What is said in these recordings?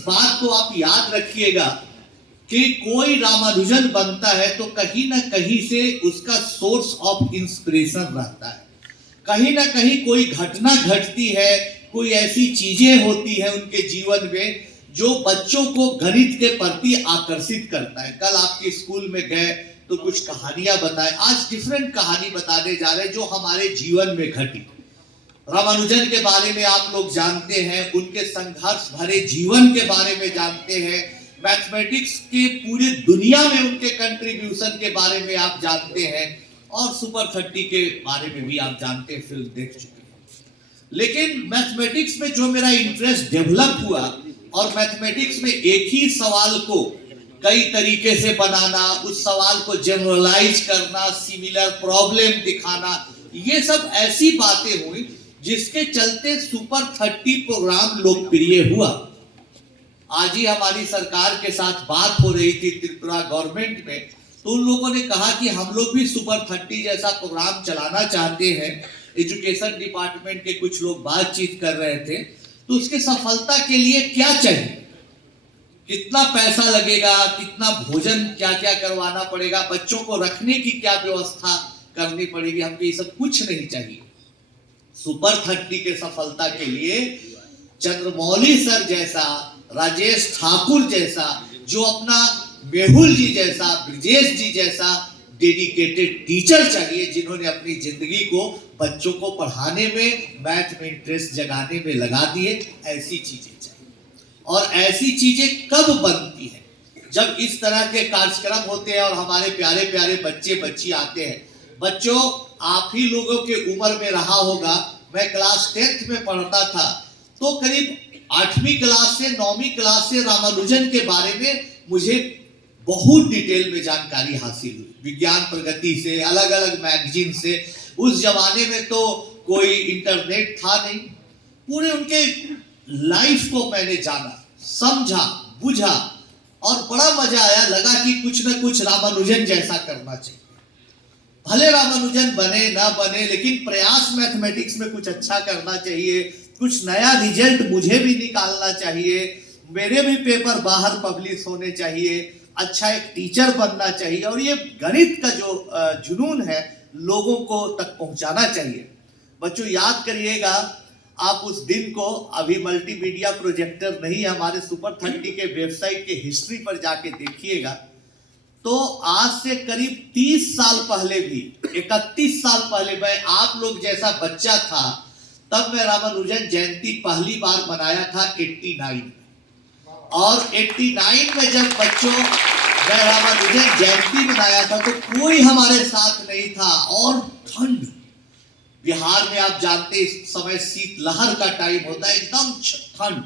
बात को आप याद रखिएगा कि कोई रामानुजन बनता है तो कहीं ना कहीं से उसका सोर्स ऑफ इंस्पिरेशन रहता है। कहीं ना कहीं कोई घटना घटती है, कोई ऐसी चीजें होती है उनके जीवन में जो बच्चों को गणित के प्रति आकर्षित करता है। कल आपके स्कूल में गए तो कुछ कहानियां बताए, आज डिफरेंट कहानी बताने जा रहे हैं जो हमारे जीवन में घटी। रामानुजन के बारे में आप लोग जानते हैं, उनके संघर्ष भरे जीवन के बारे में जानते हैं, मैथमेटिक्स के पूरी दुनिया में उनके कंट्रीब्यूशन के बारे में आप जानते हैं, और सुपर 30 के बारे में भी आप जानते हैं, फिल्म देख चुके हैं। लेकिन मैथमेटिक्स में जो मेरा इंटरेस्ट डेवलप हुआ, और मैथमेटिक्स में एक ही सवाल को कई तरीके से बनाना, उस सवाल को जनरलाइज करना, सिमिलर प्रॉब्लम दिखाना, ये सब ऐसी बातें हुई जिसके चलते सुपर 30 प्रोग्राम लोकप्रिय हुआ। आज ही हमारी सरकार के साथ बात हो रही थी त्रिपुरा गवर्नमेंट में, तो उन लोगों ने कहा कि हम लोग भी सुपर 30 जैसा प्रोग्राम चलाना चाहते हैं। एजुकेशन डिपार्टमेंट के कुछ लोग बातचीत कर रहे थे, तो उसके सफलता के लिए क्या चाहिए, कितना पैसा लगेगा, कितना भोजन क्या क्या करवाना पड़ेगा, बच्चों को रखने की क्या व्यवस्था करनी पड़ेगी, हमको ये सब कुछ नहीं चाहिए। सुपर 30 के सफलता के लिए चंद्रमौली सर जैसा, राजेश ठाकुर जैसा, जो अपना मेहुल जी जैसा, ब्रजेश जी जैसा डेडिकेटेड टीचर चाहिए, जिन्होंने अपनी जिंदगी को बच्चों को पढ़ाने में, मैथ में इंटरेस्ट जगाने में लगा दिए। ऐसी चीजें चाहिए। और ऐसी चीजें कब बनती है? जब इस तरह के कार्यक्रम होते हैं और हमारे प्यारे प्यारे बच्चे बच्ची आते हैं। बच्चों, आप ही लोगों के उम्र में रहा होगा, मैं क्लास 10th में पढ़ता था, तो करीब 8वीं क्लास से 9वीं क्लास से रामानुजन के बारे में मुझे बहुत डिटेल में जानकारी हासिल हुई, विज्ञान प्रगति से, अलग अलग मैगजीन से। उस जमाने में तो कोई इंटरनेट था नहीं, पूरे उनके लाइफ को मैंने जाना, समझा, बुझा, और बड़ा मजा आया। लगा कि कुछ ना कुछ रामानुजन जैसा करना चाहिए। भले रामानुजन बने ना बने, लेकिन प्रयास मैथमेटिक्स में कुछ अच्छा करना चाहिए, कुछ नया रिजल्ट मुझे भी निकालना चाहिए, मेरे भी पेपर बाहर पब्लिश होने चाहिए, अच्छा एक टीचर बनना चाहिए, और ये गणित का जो जुनून है लोगों को तक पहुंचाना चाहिए। बच्चों, याद करिएगा, आप उस दिन को, अभी मल्टीमीडिया प्रोजेक्टर नहीं, हमारे सुपर 30 के वेबसाइट के हिस्ट्री पर जाके देखिएगा, तो आज से करीब 30 साल पहले भी, 31 साल पहले मैं आप लोग जैसा बच्चा था, तब मैं रामानुजन जयंती पहली बार मनाया था 89 में। और 89 में जब बच्चों मैं रामानुजन जयंती मनाया था, तो कोई हमारे साथ नहीं था, और ठंड, बिहार में आप जानते इस समय शीतलहर का टाइम होता है, एकदम ठंड।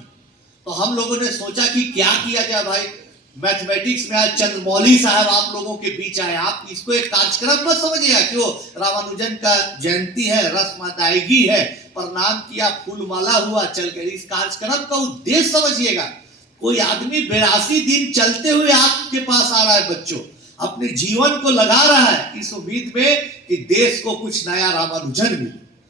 तो हम लोगों ने सोचा कि क्या किया जाए भाई, मैथमेटिक्स में आज चंद्रमौली साहब आप लोगों के बीच आए, आप इसको एक कार्यक्रम मत समझिएगा, क्यों, रामानुजन का जयंती है, रस्म अदायगी है, प्रणाम किया, फूलमाला हुआ, चल गए। इस कार्यक्रम का उद्देश्य समझिएगा, कोई आदमी 82 दिन चलते हुए आपके पास आ रहा है बच्चों, अपने जीवन को लगा रहा है इस उम्मीद में कि देश को कुछ नया रामानुजन मिले।